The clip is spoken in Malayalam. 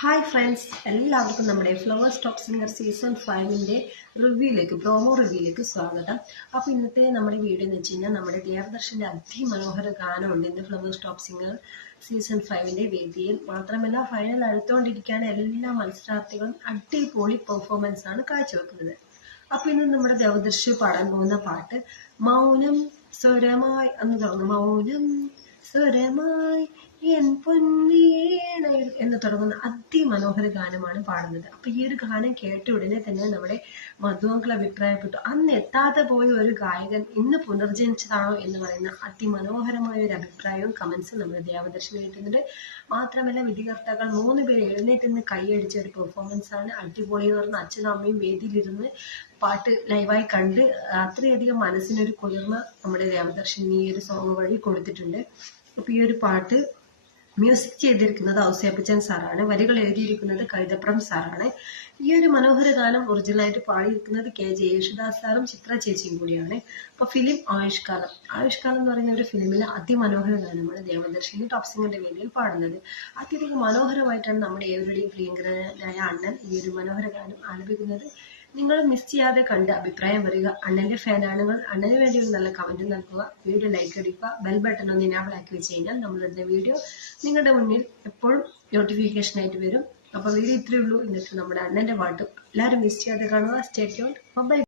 ഹായ് ഫ്രണ്ട്സ് എല്ലാവർക്കും നമ്മുടെ ഫ്ലവർ ടോപ്പ് സിംഗർ സീസൺ ഫൈവിന്റെ റിവ്യൂയിലേക്ക് പ്രോമോ റിവ്യൂയിലേക്ക് സ്വാഗതം. അപ്പോൾ ഇന്നത്തെ നമ്മുടെ വീഡിയോ എന്ന് വെച്ച് കഴിഞ്ഞാൽ നമ്മുടെ ദേവദർശന്റെ അതിമനോഹര ഗാനമുണ്ട്. ഇന്ന് ഫ്ലവർ സ്റ്റോപ്പ് സിംഗർ സീസൺ ഫൈവിന്റെ വേദിയിൽ. മാത്രമല്ല ഫൈനൽ അടുത്തുകൊണ്ടിരിക്കുകയാണ് എല്ലാ മത്സരാർത്ഥികളും അടിപൊളി പെർഫോമൻസ് ആണ് കാഴ്ചവെക്കുന്നത്. അപ്പോൾ ഇന്ന് നമ്മുടെ ദേവദർശ് പാടാൻ പോകുന്ന പാട്ട് മൗനം സ്വരമായി എന്ന് തുടങ്ങും മൗനം സ്വരമായി എൻ പൊന്നീണയിൽ എന്ന് തുടങ്ങുന്ന അതിമനോഹര ഗാനമാണ് പാടുന്നത്. അപ്പൊ ഈ ഒരു ഗാനം കേട്ട ഉടനെ തന്നെ നമ്മുടെ മധുവങ്കൾ അഭിപ്രായപ്പെട്ടു. അന്ന് എത്താതെ പോയ ഒരു ഗായകൻ ഇന്ന് പുനർജനിച്ചതാണോ എന്ന് പറയുന്ന അതിമനോഹരമായ ഒരു അഭിപ്രായവും കമന്റ്സും നമ്മുടെ ദേവദർശനം കിട്ടുന്നുണ്ട് മാത്രമല്ല വിധികർത്താക്കൾ മൂന്ന് പേര് എഴുന്നേറ്റ് നിന്ന് കൈയടിച്ച ഒരു പെർഫോമൻസ് ആണ്. അടിപൊളി എന്ന് പറഞ്ഞ അച്ഛനും അമ്മയും വേദിയിലിരുന്ന് പാട്ട് ലൈവായി കണ്ട് അത്രയധികം മനസ്സിനൊരു കുളിർമ നമ്മുടെ ദേവദർശൻ ഈ ഒരു സോങ് വഴി കൊടുത്തിട്ടുണ്ട്. അപ്പോൾ ഈ ഒരു പാട്ട് മ്യൂസിക് ചെയ്തിരിക്കുന്നത് ഔസേപ്പച്ചൻ സാറാണ്. വരികൾ എഴുതിയിരിക്കുന്നത് കൈതപ്രം സാറാണ്. ഈ ഒരു മനോഹര ഗാനം ഒറിജിനലായിട്ട് പാടിയിരിക്കുന്നത് കെ ജെ യേശുദാസ് സാറും ചിത്ര ചേച്ചിയും കൂടിയാണ്. അപ്പോൾ ഫിലിം ആയുഷ്കാലം ആയുഷ്കാലം എന്ന് പറയുന്ന ഒരു ഫിലിമിലെ അതിമനോഹര ഗാനമാണ് ദേവദർശിനി ടോപ് സിംഗറിന്റെ വേദിയിൽ പാടുന്നത്. അത്യധികം മനോഹരമായിട്ടാണ് നമ്മുടെ ഏവരുടെയും പ്രിയങ്കരനായ അണ്ണൻ ഈ ഒരു മനോഹര ഗാനം ആലപിക്കുന്നത്. നിങ്ങൾ മിസ് ചെയ്യാതെ കണ്ട് അഭിപ്രായം പറയുക അണ്ണന്റെ ഫാനാണെങ്കിൽ അണ്ണന് വേണ്ടി ഒരു നല്ല കമന്റ് നൽകുക. വീഡിയോ ലൈക്ക് അടിക്കുക. ബെൽ ബട്ടൺ ഒന്ന് ഇനാബിൾ ആക്കി വെച്ച് കഴിഞ്ഞാൽ നമ്മളുടെ വീഡിയോ നിങ്ങളുടെ മുന്നിൽ എപ്പോഴും നോട്ടിഫിക്കേഷൻ ആയിട്ട് വരും. അപ്പോൾ വീഡിയോ ഇത്രയേ ഉള്ളൂ. എന്നിട്ട് നമ്മുടെ അണ്ണന്റെ പാട്ട് എല്ലാവരും മിസ് ചെയ്യാതെ കാണുക. Stay tune by